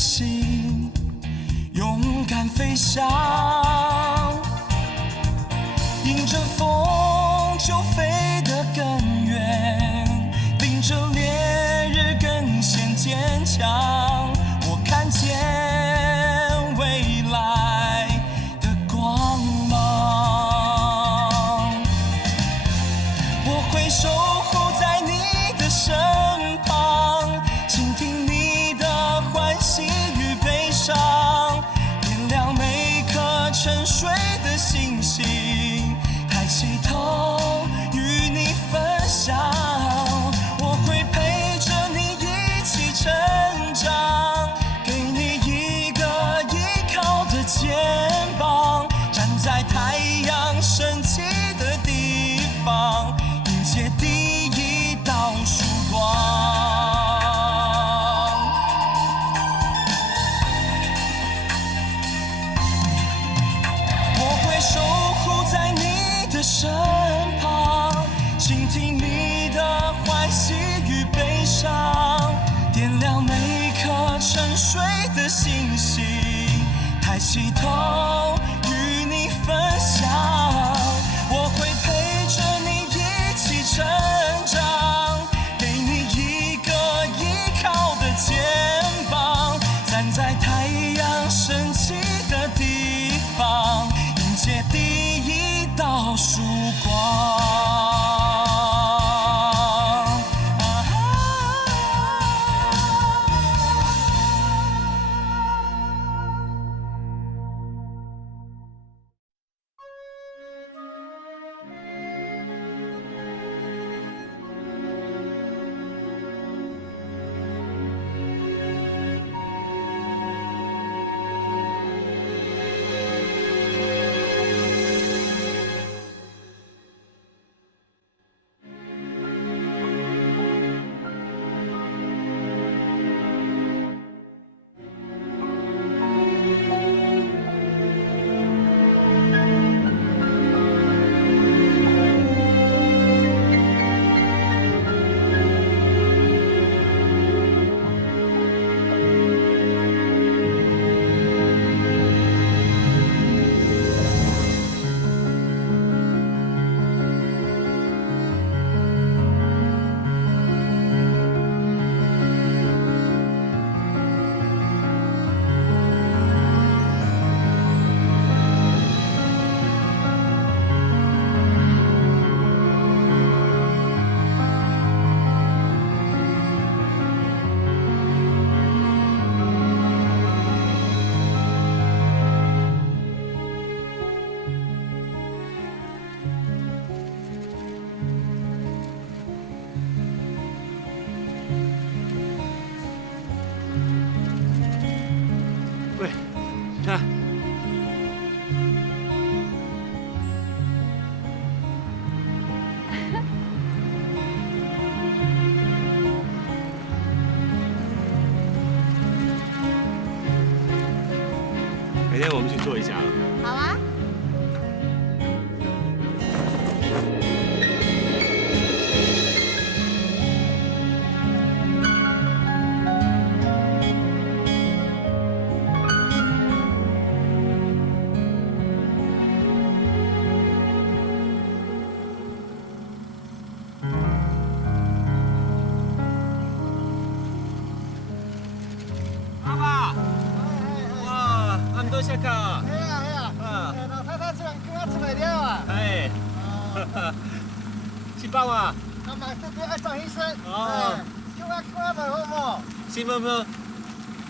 心，勇敢飞翔，迎着风就飞得更远，领着烈日更显坚强。我看见未来的光芒，我会守护在你的身旁，倾听你的欢喜与悲伤，点亮每颗沉睡的星星，抬起头与你分享。我会陪着你一起成长，给你一个依靠的肩膀，站在太阳升起的地方，迎接第一道曙光。我会守护在你的身旁，倾听你的欢喜与悲伤，点亮每颗沉睡的星星，抬起头与你分享。我会陪着你一起成长，给你一个依靠的肩膀，站在太阳升起的地方，迎接第一道曙光。喂，看，改天我们去做一下啊。好啊。爸爸，哇，咁多隻㗎？係啊，老太太想叫我出嚟了啊！係，切包啊？阿媽都叫阿張醫生，哦，叫我咪好冇？先唔好，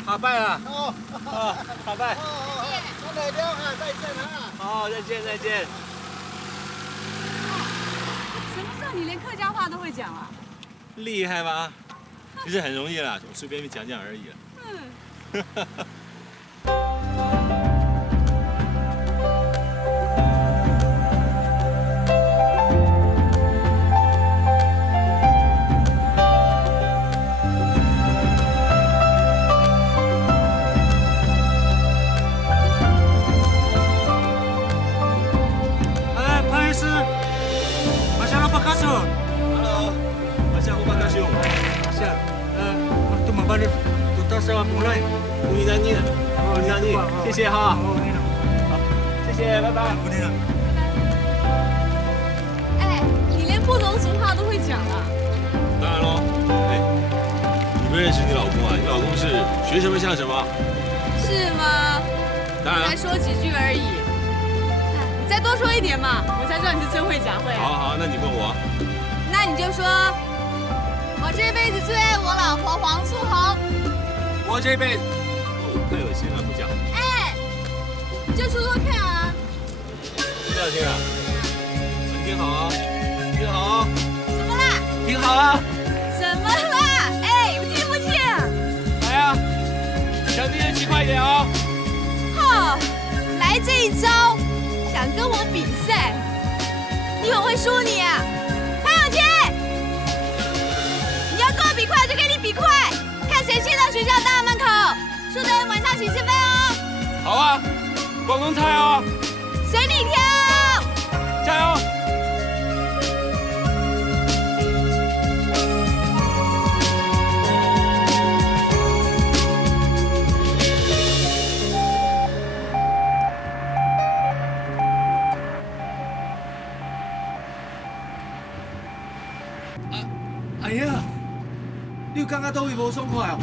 下拜啊！哦，哦，下拜。我嚟了啊，再見啊！哦，再見再見。什么时候你连客家话都会讲啊？厲害吧？其實很容易啦，我隨便講講而已。哎，潘医师，马上巴卡索。Hello，马上我巴卡兄。马上，waktu membalik tutas 手不累，不离难念，不离难念，谢谢哈，好，谢谢，拜拜。不累了。哎，你连不同俗话都会讲啊？当然喽，哎，你不认识你老公啊？你老公是学什么像什么？是吗？当然了。才说几句而已。你再多说一点嘛，我才知道你是真会假会。好好，那你问我。那你就说，我这辈子最爱我老婆黄素红。我这辈子，哦，太恶心了，不讲。哎，你就说说看啊。这样听啊？你听好啊，听好啊。什么啦？听好啊。什么啦？哎，我听不见。来啊，想听的勤快一点啊。哈，来这一招，想跟我比赛？你以为我会输你啊？潘永杰，你要跟我比快就跟你比快，看谁先到学校大门口，输的人晚上请吃饭哦。好啊，广东菜哦，随你挑。加油！哎呀，你有感觉到位无爽快哦？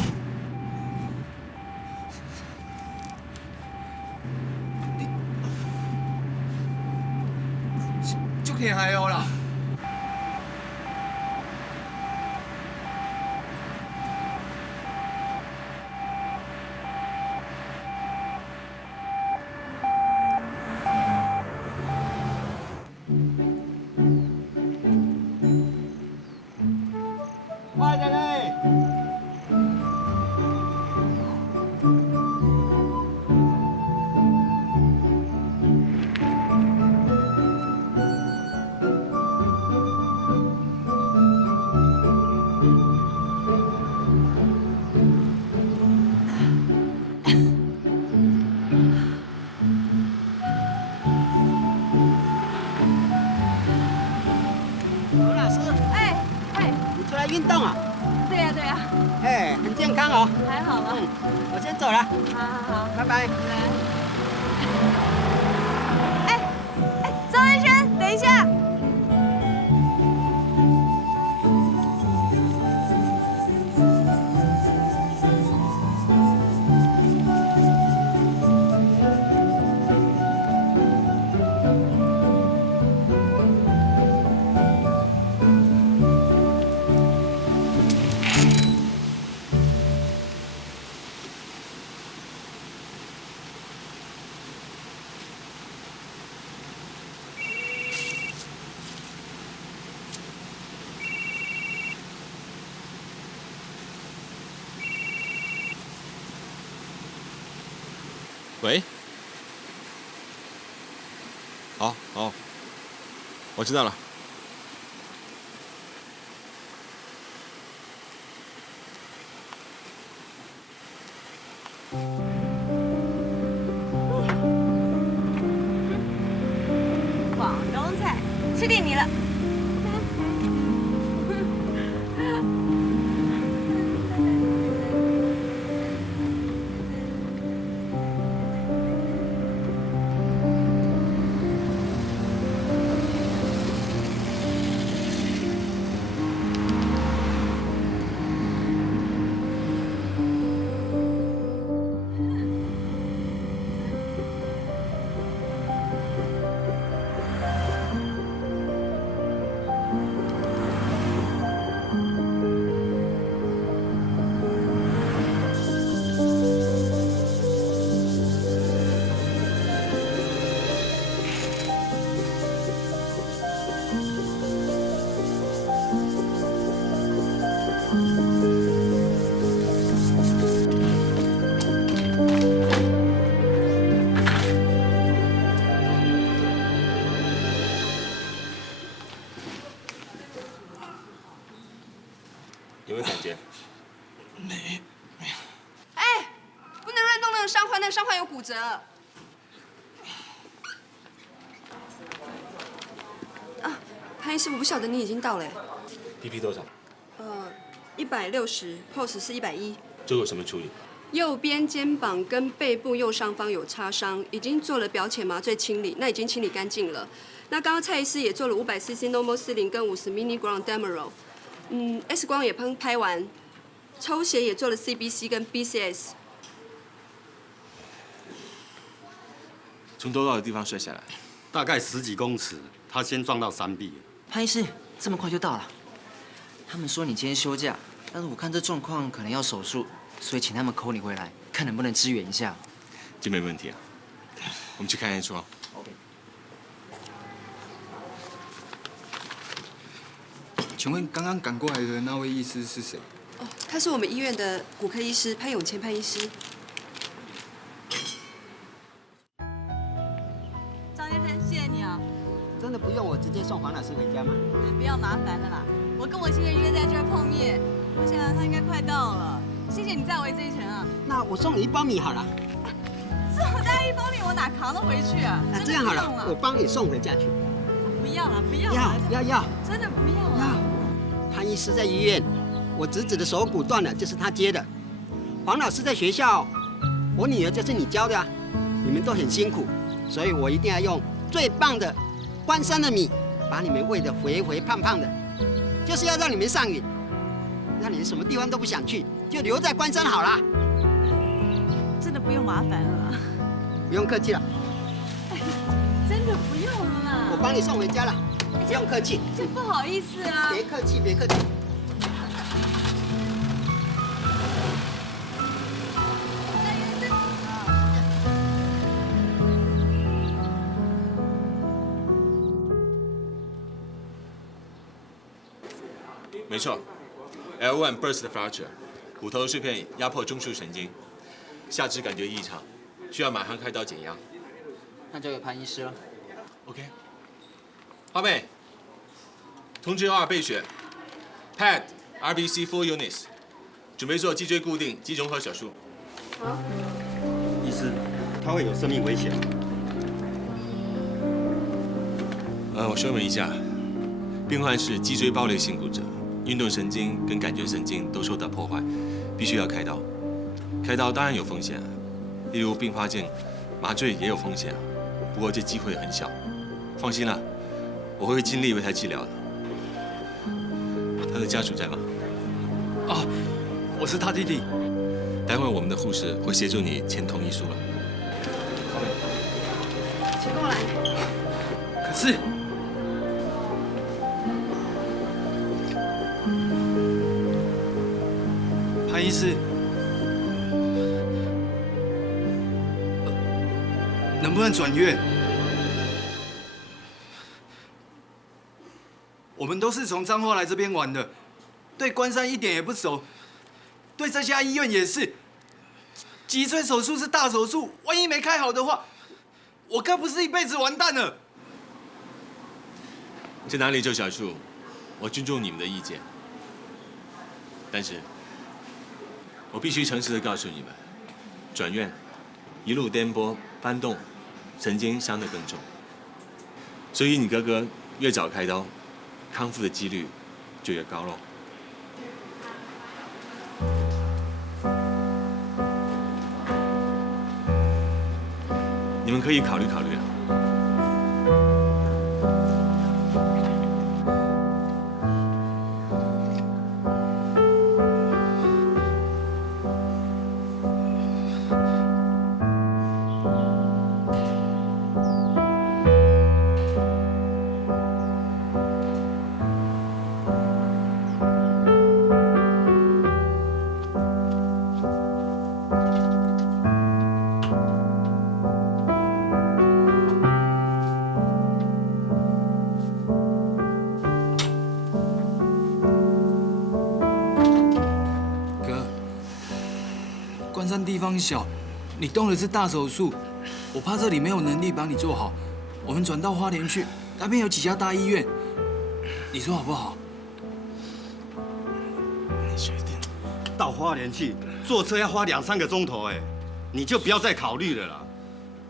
足厉害哦啦！快点嘞！何老师，哎哎，你出来运动啊？对呀对呀，哎，很健康哦。还好吧？我先走了，好好好，拜拜。来。哎哎，周安轩，等一下。喂，好，好，我知道了。广东菜，吃定你了。有没有感觉？哎，不能乱动那个伤患，那个伤患有骨折。啊，潘医师，我不晓得你已经到了。PP 多少？ 160 ，pose 是110。这个有什么处理？右边肩膀跟背部右上方有擦伤，已经做了表浅麻醉清理，那已经清理干净了。那刚刚蔡医师也做了500cc normoxilin 跟50 mg demerol，X 光也拍完，抽血也做了 CBC 跟 BCS。从多高的地方摔下来？大概10几公尺，他先撞到山壁。潘医师，这么快就到了？他们说你今天休假，但是我看这状况可能要手术，所以请他们call你回来，看能不能支援一下。这没问题啊，我们去看 X 光。OK。请问刚刚赶过来的那位医师是谁？哦，他是我们医院的骨科医师潘永谦潘医师。张先生，谢谢你啊。真的不用我直接送黄老师回家吗？不要麻烦了啦，我跟我先生约在这儿碰面，我想他应该快到了。谢谢你载我这一程啊。那我送你1包米好了。这么大一包米，我哪扛得回去啊？那这样好了，我帮你送回家去。不要了，不要了。要，真的不要了。潘医师在医院，我侄子的手骨断了，就是他接的。黄老师在学校，我女儿就是你教的啊。你们都很辛苦，所以我一定要用最棒的关山的米，把你们喂得肥肥胖胖的，就是要让你们上瘾，让你们什么地方都不想去，就留在关山好了。真的不用麻烦了啦。不用客气了。真的不用了啦。我帮你送回家了，不用客气。这不好意思啊。别客气，别客气。没错 ，L1 burst fracture， 骨头碎片压迫中枢神经，下肢感觉异常，需要马上开刀减压。那交给潘医师了。OK。花妹，通知2备选 ，PET RBC 4 units， 准备做脊椎固定肌融合手术。好。医师，他会有生命危险。我说明一下，病患是脊椎爆裂性骨折，运动神经跟感觉神经都受到破坏，必须要开刀。开刀当然有风险，例如并发症、麻醉也有风险，不过这机会很小。放心啦，我会尽力为他治疗的。他的家属在吗？啊，我是他弟弟。待会我们的护士会协助你签同意书了。请跟我来。可是。潘医师，能不能转院？我们都是从彰化来这边玩的，对关山一点也不熟，对这家医院也是。脊椎手术是大手术，万一没开好的话，我该不是一辈子完蛋了？在哪里做手术，我尊重你们的意见，但是。我必须诚实的告诉你们，转院一路颠簸搬动，神经伤得更重。所以你哥哥越早开刀，康复的几率就越高喽。你们可以考虑考虑了。关山地方小，你动的是大手术，我怕这里没有能力帮你做好，我们转到花莲去，那边有几家大医院，你说好不好？你确定？到花莲去，坐车要花2、3个钟头，哎，你就不要再考虑了啦。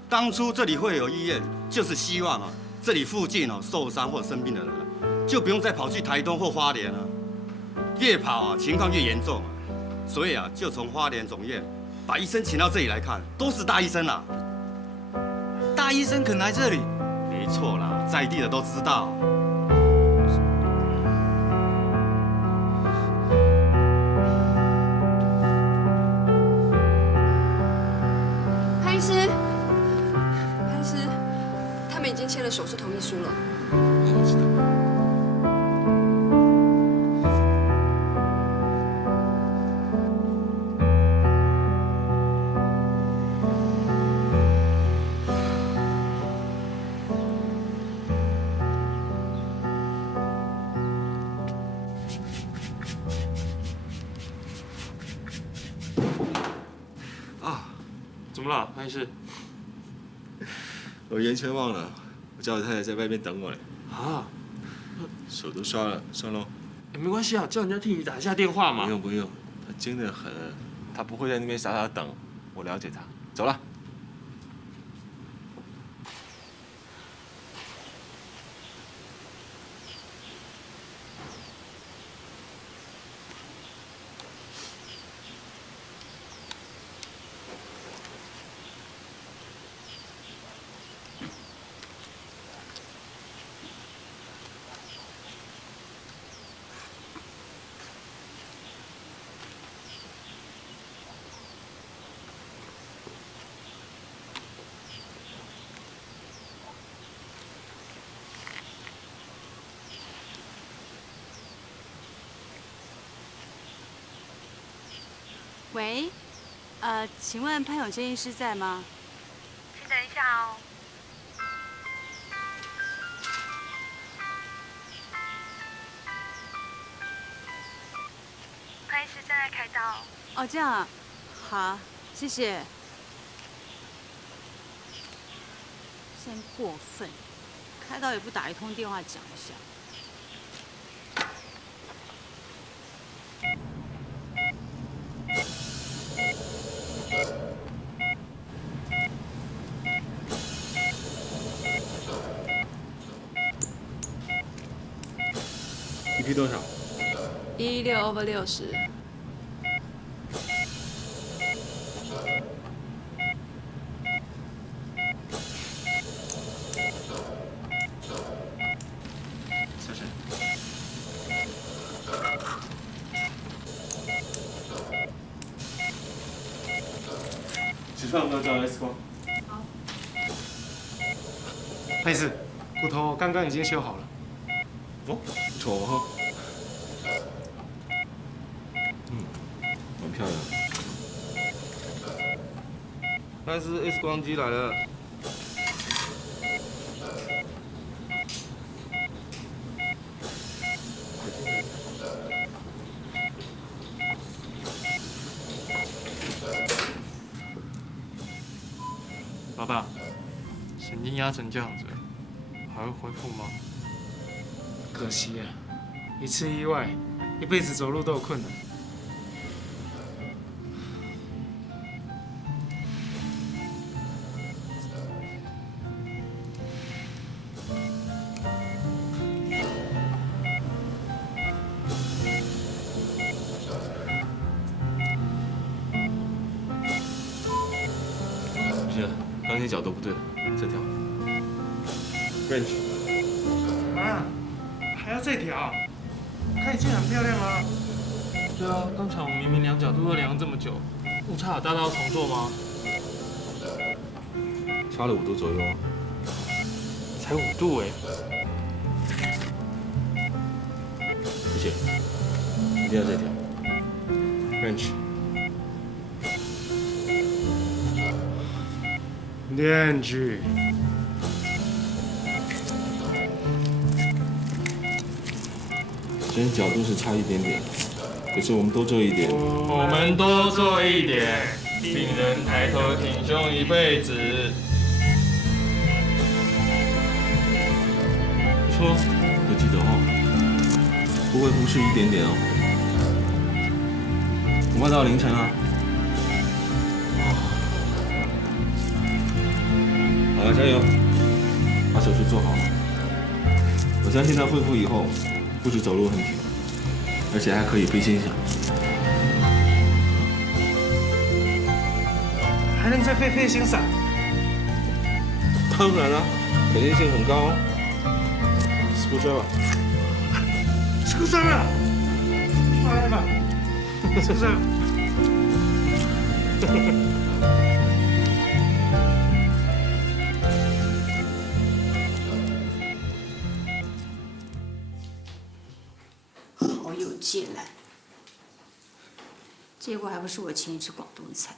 当初这里会有医院，就是希望啊，这里附近哦受伤或生病的人，就不用再跑去台东或花莲了。越跑啊，情况越严重啊。所以啊，就从花莲总院把医生请到这里来看，都是大医生啦。大医生肯来这里？没错啦，在地的都知道。潘医师，潘医师，他们已经签了手术同意书了。我知道。怎么了，潘医师？我圆圈忘了，我叫我太太在外面等我嘞。啊，手都刷了，算喽。没关系啊，叫人家替你打一下电话嘛。不用不用，他精得很，他不会在那边傻傻等，我了解他。走了。喂，请问潘永坚医师在吗？请等一下哦。潘医师正在开刀。哦，这样啊，好，谢谢。真过分，开刀也不打一通电话讲一下。EP 多少16/60。小沈。吃饭我们要照 X 光。好。潘医师，骨头刚刚已经修好了。哦，不错哈。蛮漂亮的。但是 X 光机来了。老大，神经压成这样子，还会恢复吗？可惜啊，一次意外，一辈子走路都有困难。不是，刚才角度不对，这条。Range。啊，还要这条？我看已经很漂亮了。对啊，刚才我们明明量角度都量了这么久，误差有大到重做吗？差了5度左右啊。才5度哎。不行，一定要这条。Range。链锯。虽然角度是差一点点，可是我们多做一点。我们多做一点，病人抬头挺胸一辈子。不错，要记得哦，不会忽视一点点哦。我们到凌晨啊。好了，加油！把手术做好。我相信他恢复以后，不止走路很挺，而且还可以飞心想。还能再飞行伞？当然了，可行性很高。screwdriver， screwdriver， 来吧，screwdriver。好有劲来，结果还不是我请你吃广东菜。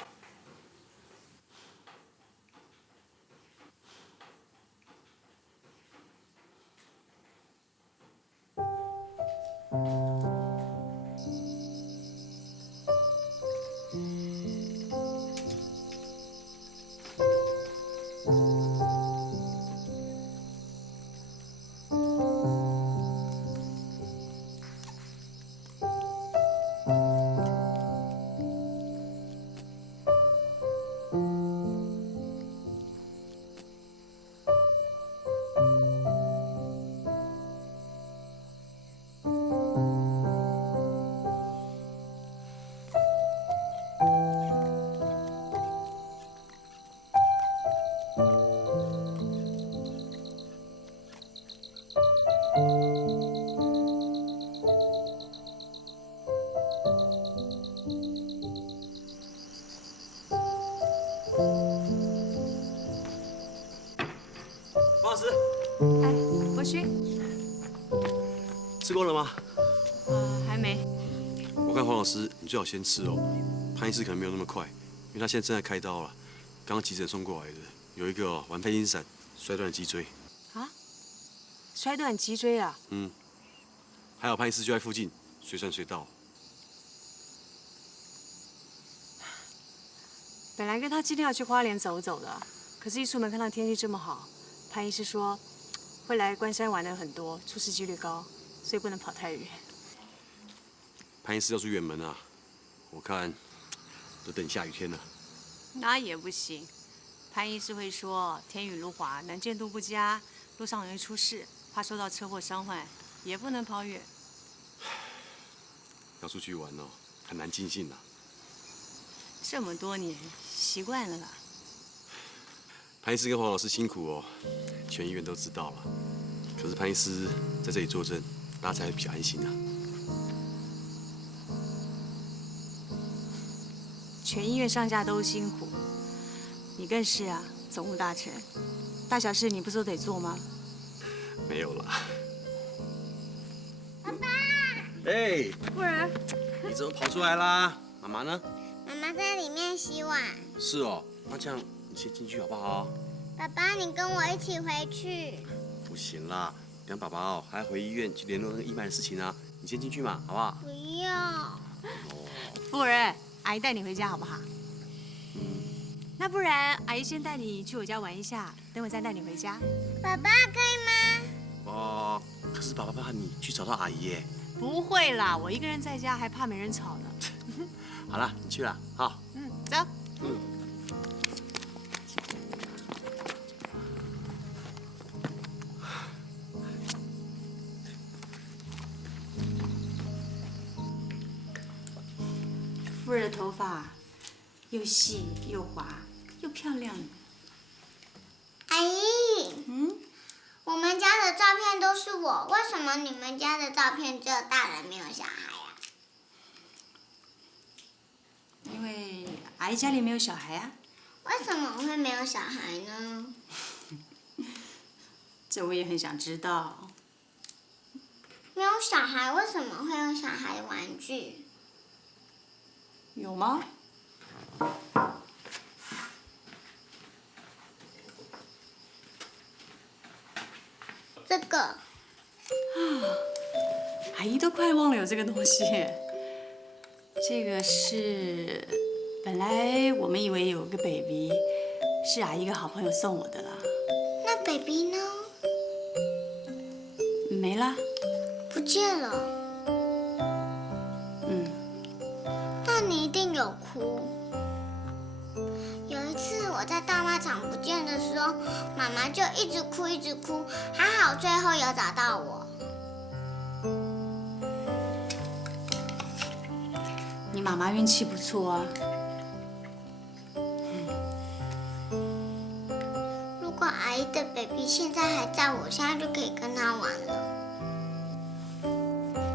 王老师，哎，博勋，吃过了吗？还没。我看黄老师，你最好先吃哦。潘医师可能没有那么快，因为他现在正在开刀了，刚刚急诊送过来的，有一个玩飞行伞摔断了脊椎。啊？摔断脊椎啊？嗯，还好潘医师就在附近，随传随到。本来跟他今天要去花莲走走的，可是一出门看到天气这么好，潘医师说会来关山玩的很多，出事几率高，所以不能跑太远。潘医师要出远门啊，我看都等下雨天了。那也不行，潘医师会说天雨路滑，能见度不佳，路上容易出事，怕受到车祸伤患，也不能跑远。要出去玩哦，很难尽兴啊。这么多年，习惯了啦。潘医师跟黄老师辛苦哦，全医院都知道了。可是潘医师在这里坐镇，大家才会比较安心啊。全医院上下都辛苦，你更是啊，总务大臣，大小事你不是都得做吗？没有啦。爸爸，哎，夫人，你怎么跑出来啦？妈妈呢？妈妈在里面洗碗。是哦，那这样你先进去好不好？爸爸，你跟我一起回去。不行啦，等爸爸哦还要回医院去联络那个义卖的事情啊。你先进去嘛，好不好？不要。夫人，阿姨带你回家好不好？那不然阿姨先带你去我家玩一下，等我再带你回家。爸爸可以吗？哦，可是爸爸怕你去吵到阿姨耶。不会啦，我一个人在家还怕没人吵呢。好了，你去了，好。走。夫人的头发又细又滑又漂亮。阿姨，我们家的照片都是我，为什么你们家的照片只有大人没有小孩啊？因为阿姨家里没有小孩啊。为什么会没有小孩呢？这我也很想知道。没有小孩，为什么会有小孩的玩具？有吗？这个。阿姨都快忘了有这个东西。这个是本来我们以为有个 baby， 是阿姨一个好朋友送我的啦。那 baby 呢？没了。不见了。那你一定有哭。有一次我在大卖场不见的时候，妈妈就一直哭一直哭，还好最后有找到我。你妈妈运气不错啊。现在还在，我现在就可以跟他玩了。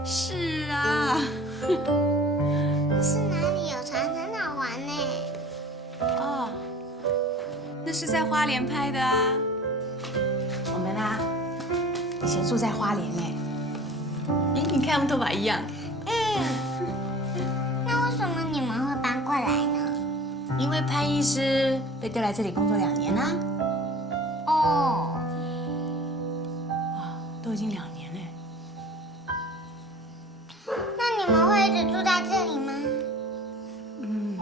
是啊。可是哪里有船很好玩呢？哦，那是在花莲拍的啊。我们啊，以前住在花莲哎。咦，你看我们头发一样。那为什么你们会搬过来呢？因为潘医师被调来这里工作2年啦。哦，都已经2年了。那你们会一直住在这里吗？嗯。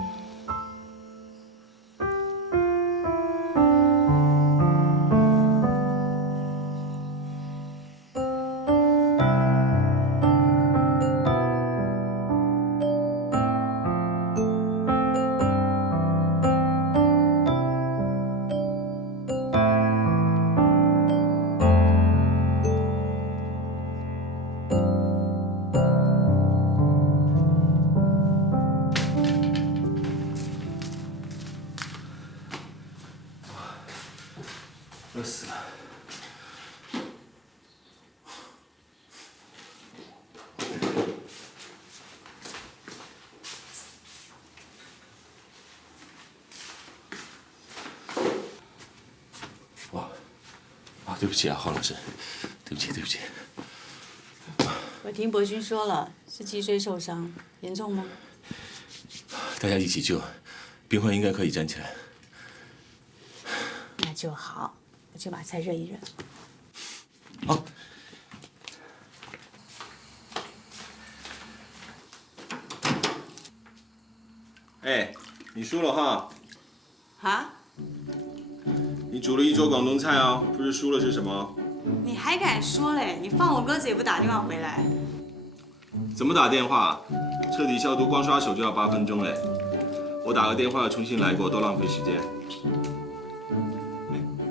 热死了。对不起啊，黄老师，对不起，对不起。我听博勋说了，是脊椎受伤，严重吗？大家一起救，冰焕应该可以站起来。那就好，我就把菜热一热。好。哎，你输了哈。啊？你煮了一桌广东菜哦，不是输了是什么？你还敢说嘞？你放我鸽子也不打电话回来。怎么打电话？彻底消毒，光刷手就要8分钟嘞。我打个电话重新来过，多浪费时间。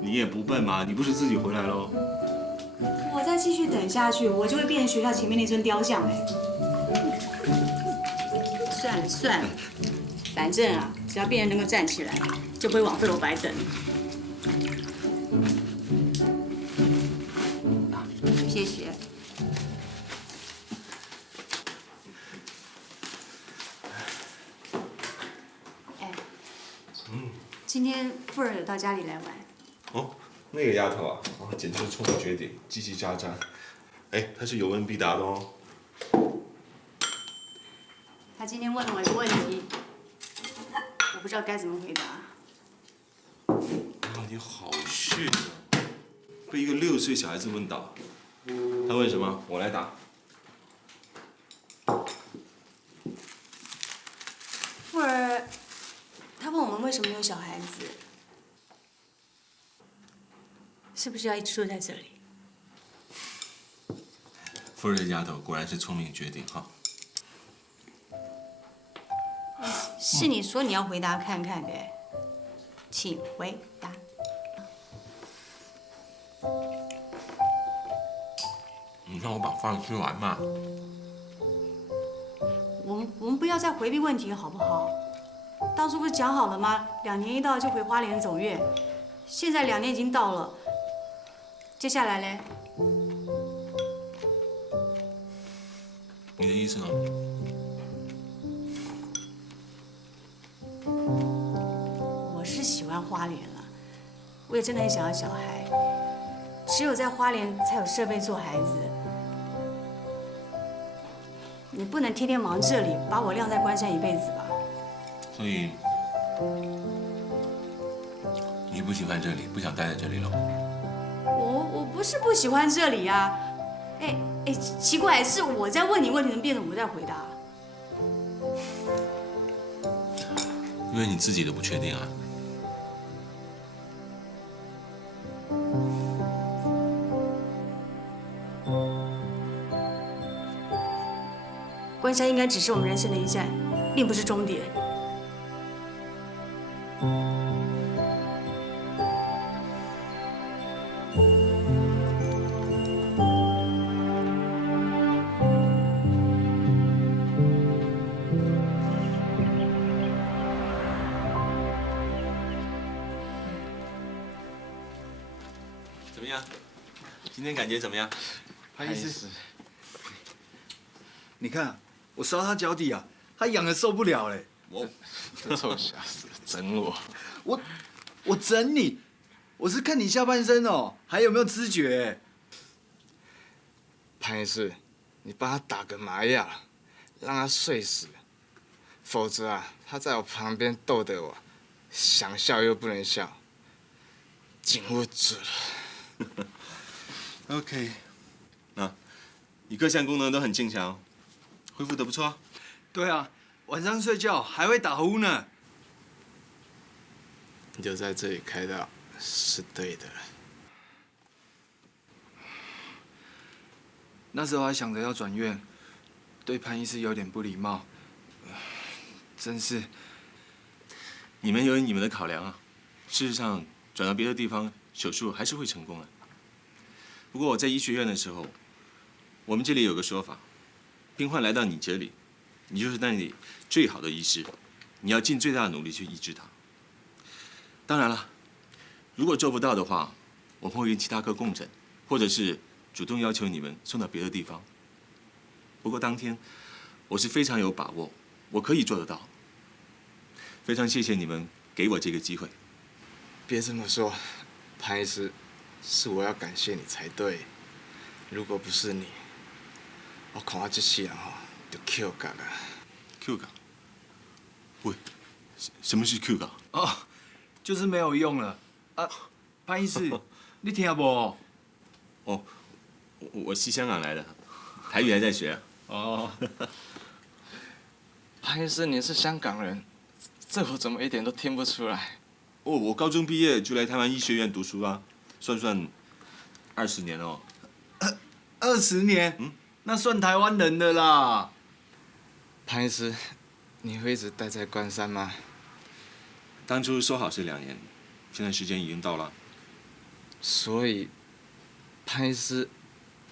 你也不笨嘛，你不是自己回来喽？我再继续等下去，我就会变成学校前面那尊雕像嘞。算了算了，反正啊，只要病人能够站起来，就不会枉费我白等。谢谢。哎，今天富儿有到家里来玩。哦，那个丫头啊，简直是聪明绝顶，叽叽喳喳。哎，她是有问必答的哦。他今天问了我一个问题，我不知道该怎么回答。你好逊啊！被一个6岁小孩子问倒。他问什么？我来答。富儿，他问我们为什么没有小孩子，是不是要一直住在这里？富儿这丫头果然是聪明绝顶哈。是你说你要回答看看的，请回答。你让我把饭吃完嘛。我们不要再回避问题好不好？当初不是讲好了吗？2年一到就回花莲总院，现在2年已经到了，接下来嘞？你的意思呢？我是喜欢花莲了，我也真的很想要小孩，只有在花莲才有设备做孩子。你不能天天忙这里，把我晾在关山一辈子吧？所以你不喜欢这里，不想待在这里了？我不是不喜欢这里啊，哎，奇怪，是我在问你问题，怎么变成我在回答？因为你自己都不确定啊。关山应该只是我们人生的一站，并不是终点。怎么样？今天感觉怎么样？潘医师，你看我烧他脚底啊，他痒得受不了嘞。这臭小子整我！我整你，我是看你下半身哦，还有没有知觉？潘医师，你帮他打个麻药，让他睡死，否则啊，他在我旁边逗得我想笑又不能笑，紧握住了。OK， 你各项功能都很正常，恢复得不错。对啊，晚上睡觉还会打呼呢。你就在这里开刀是对的。那时候还想着要转院，对潘医师有点不礼貌，真是。你们有你们的考量啊。事实上，转到别的地方手术还是会成功的。不过我在医学院的时候，我们这里有个说法：病患来到你这里，你就是那里最好的医师，你要尽最大的努力去医治他。当然了，如果做不到的话，我们会跟其他科共诊，或者是主动要求你们送到别的地方。不过当天我是非常有把握，我可以做得到。非常谢谢你们给我这个机会。别这么说，潘医师，是我要感谢你才对。如果不是你，我恐怕这世人吼就 Q 角啊。Q 角？喂，什么是 Q 角？哦，就是没有用了啊！潘医师，你听不？哦，我是香港来的，台语还在学。哦，潘医师，你是香港人，这我怎么一点都听不出来？哦，我高中毕业就来台湾医学院读书啦，算20年哦。20年？那算台湾人的啦。潘医师，你会一直待在关山吗？当初说好是2年，现在时间已经到了。所以，潘医师，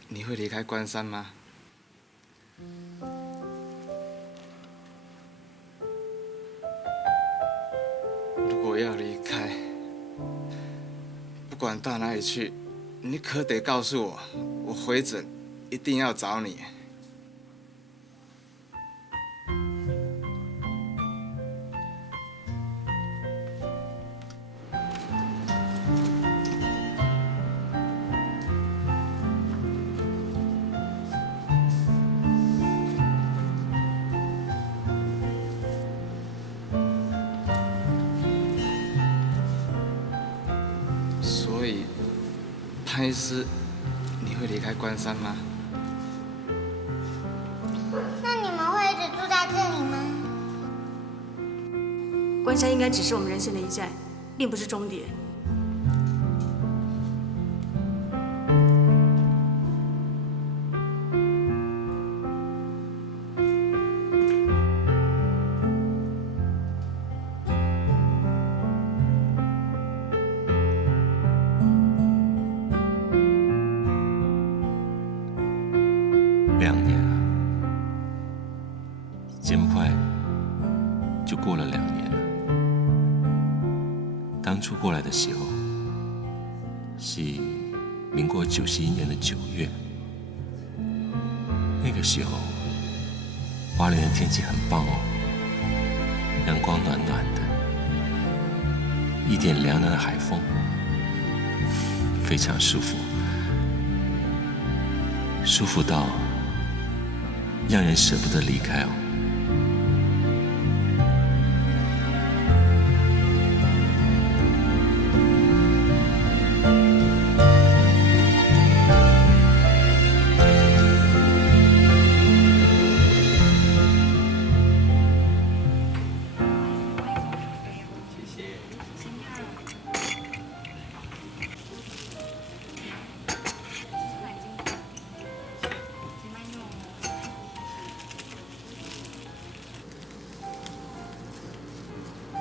你会离开关山吗？如果要离开，不管到哪里去，你可得告诉我，我回诊一定要找你。所以，潘医师，你会离开关山吗？那你们会一直住在这里吗？关山应该只是我们人生的一站，并不是终点。2年了，这么快就过了2年了。当初过来的时候是民国91年的9月，那个时候花莲的天气很棒哦，阳光暖暖的，一点凉凉的海风，非常舒服，舒服到让人舍不得离开哦。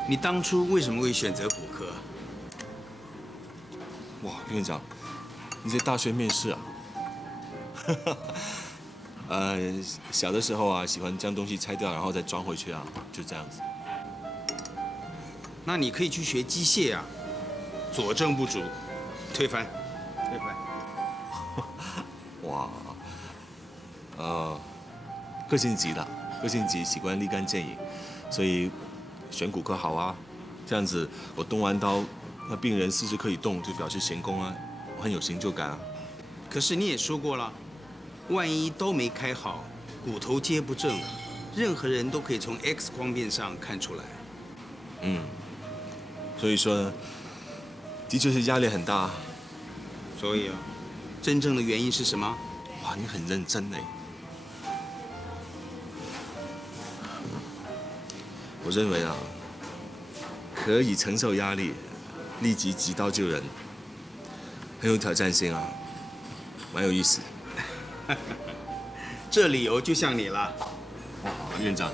你当初为什么会选择骨科？哇，院长，你在大学面试啊？小的时候啊，喜欢将东西拆掉，然后再装回去啊，就这样子。那你可以去学机械啊，佐证不足，推翻，推翻。哇，个性急的，个性急，习惯立竿见影，所以选骨科好啊。这样子我动完刀，那病人四肢可以动，就表示成功啊，我很有成就感啊。可是你也说过了，万一刀没开好，骨头接不正，任何人都可以从 X 光片上看出来。所以说，的确是压力很大。所以啊，真正的原因是什么？哇，你很认真哎。我认为啊，可以承受压力，立即急刀救人，很有挑战性啊，蛮有意思。这理由就像你了。哇，院长，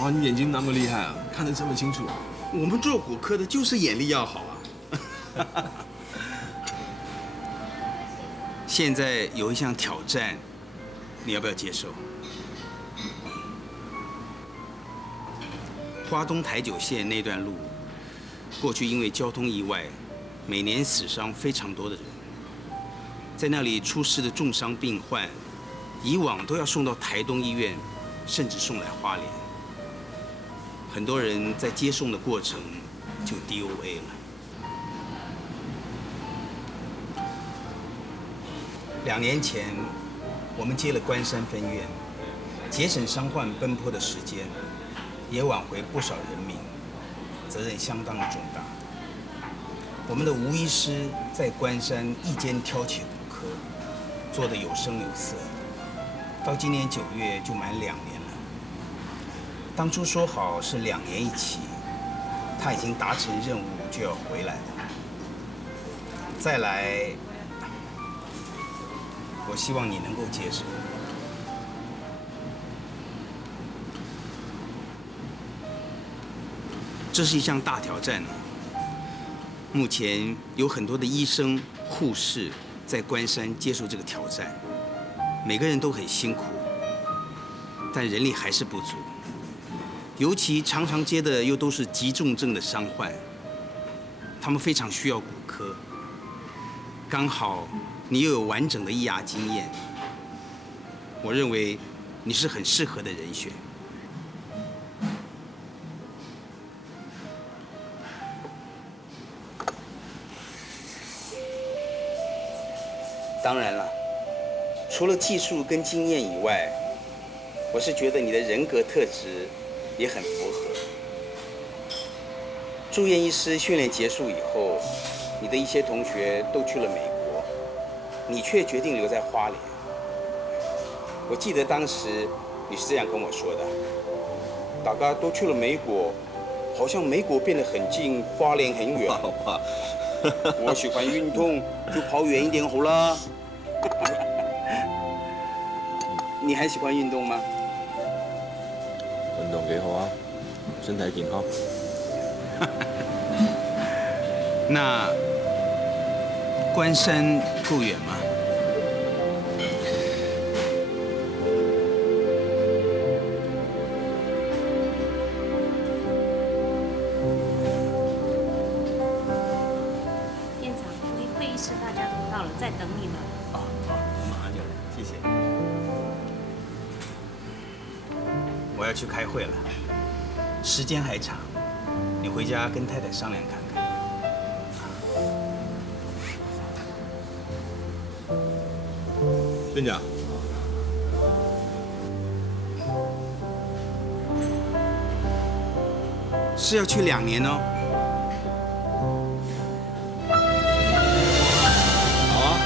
哇，你眼睛那么厉害啊，看得这么清楚。我们做骨科的就是眼力要好啊。现在有一项挑战，你要不要接受？花东台九线那段路，过去因为交通意外，每年死伤非常多的人。在那里出事的重伤病患，以往都要送到台东医院，甚至送来花莲。很多人在接送的过程就 DOA 了。2年前，我们接了关山分院，节省伤患奔波的时间，也挽回不少人命，责任相当的重大。我们的吴医师在关山一肩挑起骨科，做得有声有色，到今年9月就满2年了。当初说好是2年1期，他已经达成任务就要回来了。再来，我希望你能够接受。这是一项大挑战。目前有很多的医生、护士在关山接受这个挑战，每个人都很辛苦，但人力还是不足。尤其常常接的又都是急重症的伤患，他们非常需要骨科。刚好你又有完整的医牙经验，我认为你是很适合的人选。当然了，除了技术跟经验以外，我是觉得你的人格特质也很符合。住院医师训练结束以后，你的一些同学都去了美国，你却决定留在花莲。我记得当时你是这样跟我说的：大家都去了美国，好像美国变得很近，花莲很远。我喜欢运动，就跑远一点好啦。你还喜欢运动吗？運動幾好啊，身體健康。那關山夠遠嗎？院长，会议室大家都到了，在等你们。好，马上就来，谢谢。我要去开会了，时间还长，你回家跟太太商量看看。院长，是要去2年哦。好啊。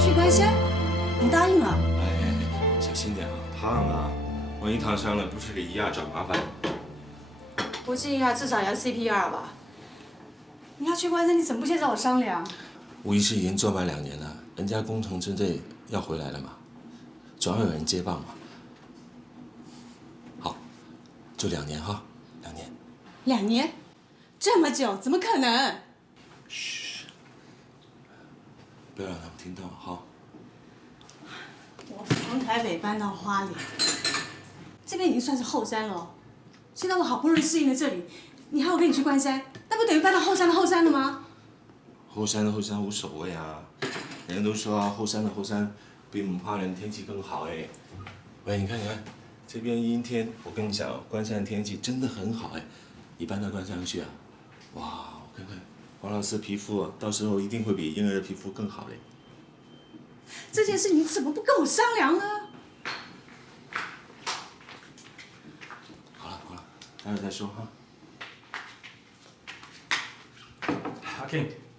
去关山，你答应了？哎，小心点啊，烫啊！万一烫伤了，不是给医亚找麻烦。不至于啊，至少也要 CPR 吧？你要去关山，你怎么不先找我商量？吴医师已经做满2年了，人家工程之队要回来了嘛，总要有人接棒嘛。好，就2年哈，2年。 2年，这么久，怎么可能？不要让他们听到，好。我从台北搬到花莲，这边已经算是后山了。现在我好不容易适应了这里，你还要跟你去关山，那不等于搬到后山的后山了吗？后山的后山无所谓啊，人家都说啊，后山的后山比我们花莲天气更好哎。喂，你看，这边阴天，我跟你讲，关山的天气真的很好哎。你搬到关山去啊？哇，我看看黄老师皮肤啊，到时候一定会比婴儿的皮肤更好嘞。这件事你怎么不跟我商量呢？好了，待会再说哈。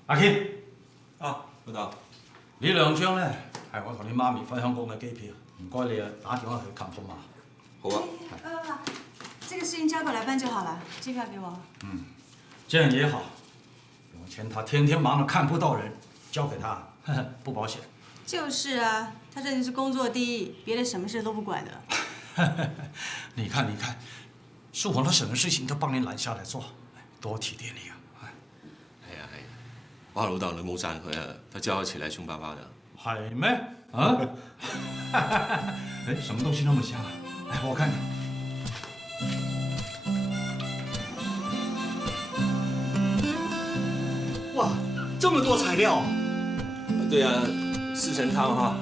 阿Ken，啊，老豆，呢2張咧係我同你媽咪返香港嘅機票，唔該你啊打電話去 confirm 嘛。好啊。这个事情交给我来办就好了，机票给我。這樣也好，永前他天天忙得看不到人，交給他，不保險。就是啊，他这人是工作第一，别的什么事都不管的。你看，素紅他什麼事情都幫你攬下來做，多體貼你啊！係啊，我老豆你冇讚佢啊，他叫我起來凶巴巴的。係咩？啊？哎，什麼東西那麼香啊？來，我看看。哇，這麼多材料！對啊，四神湯哈。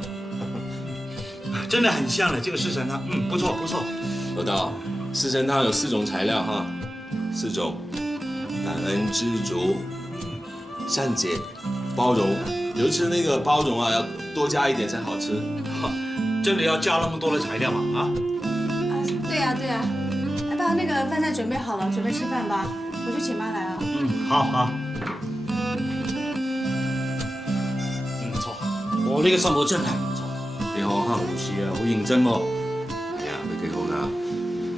真的很香了，這個四神湯，不錯不錯。老豆，四神湯有4種材料哈，4種：感恩、知足、善解、包容。尤其是那個包容啊，要多加一點才好吃。真的要加那麼多的材料嗎？啊？对啊。哎，爸，那個飯菜準備好了，準備吃飯吧。我去請媽來啊。好。唔錯，我呢個新抱真係唔錯。你學校老師啊，好認真喎。係啊，佢幾好㗎，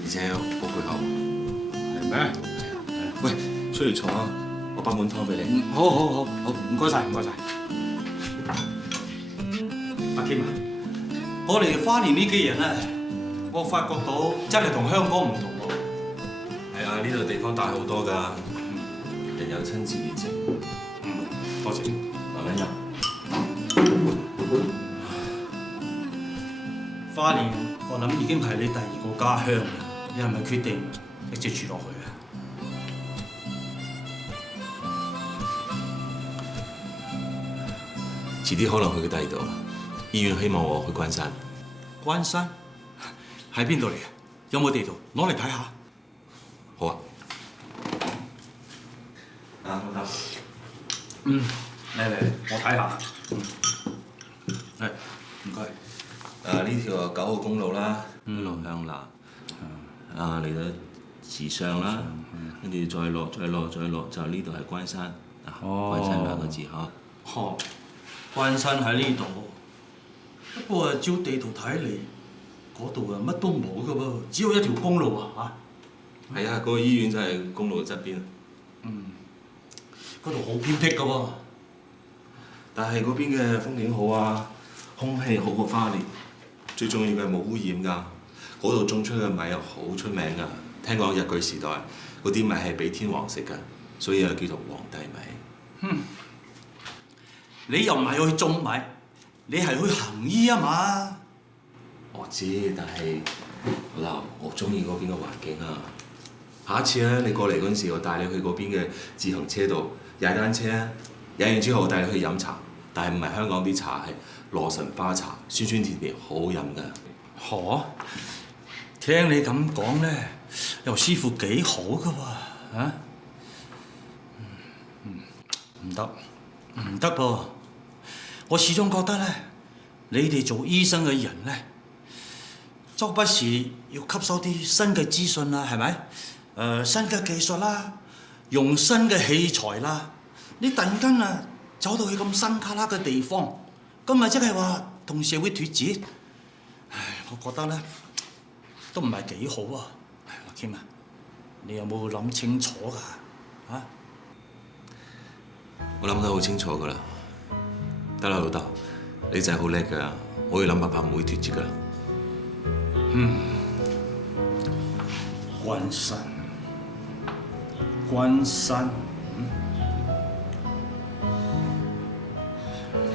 而且好配合。係咩？喂，出嚟坐啊，我煲碗湯俾你。好，唔該晒。阿 Kim 啊，我嚟花蓮呢幾日咧，我發覺到真係同香港唔同喎。係啊，呢度地方大好多㗎，人有親切熱情。多謝。慢慢飲。花蓮，我諗已經係你第2個家鄉啦。你係咪決定一直住落去啊？遲啲可能去第2度。醫院希望我去關山。關山喺邊度嚟啊？有冇地圖？攞嚟睇下。好啊。啊，老豆。嚟，我睇下。係，唔該。呢條9號公路啦，一路向南，嚟到池上啦，跟住再落，就呢度係關山。關山2個字嚇。關山喺呢度，不過照地圖睇嚟，嗰度乜都冇㗎噃，只有一條公路啊嚇。係啊，嗰個醫院就係公路嘅側邊。嗰度好偏僻㗎喎。但係嗰邊嘅風景好啊，空氣好過花蓮，最重要嘅係冇污染㗎。嗰度種出嘅米又好出名㗎，聽講日據時代嗰啲米係俾天皇食㗎，所以又叫做皇帝米。你又唔係去種米，你係去行醫啊嘛？我知，但係嗱，我中意嗰邊嘅環境啊。下一次咧，你過嚟嗰陣時，我帶你去嗰邊嘅自行車道踩單車啊！踩完之後，我帶你去飲茶，但係唔係香港啲茶，係羅神花茶，酸酸甜甜，好飲㗎。聽你咁講咧，又師傅幾好㗎喎，啊？唔得噃！我始終覺得咧，你哋做醫生嘅人咧，周不時要吸收啲新嘅資訊啦，係咪？新嘅技術啦，用新嘅器材啦。你突然間啊，走到去咁新卡拉嘅地方，咁咪即係話同社會脫節。我覺得咧都唔係幾好啊。阿 Kim 啊，你有冇諗清楚㗎？啊？我諗得好清楚㗎啦。得啦，老豆，你真係好叻㗎，我要諗辦法唔會脫節㗎。關山。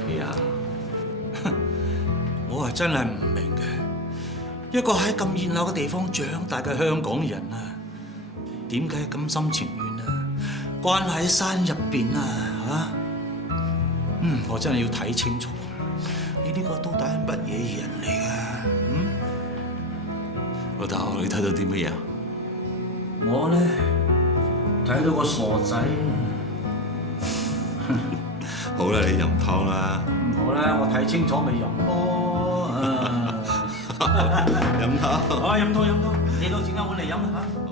咩啊？我係真係唔明嘅，一個喺咁熱鬧嘅地方長大嘅香港人啊，點解咁心情遠啊？關喺山入邊啊，我真係要睇清楚，你呢個到底係乜嘢人嚟㗎？老豆，你睇到啲乜嘢？我咧睇到個傻仔。好啦，你飲湯啦。唔好啦，我睇清楚咪飲咯。飲湯。好啊，飲湯，你都整一碗嚟飲啦嚇。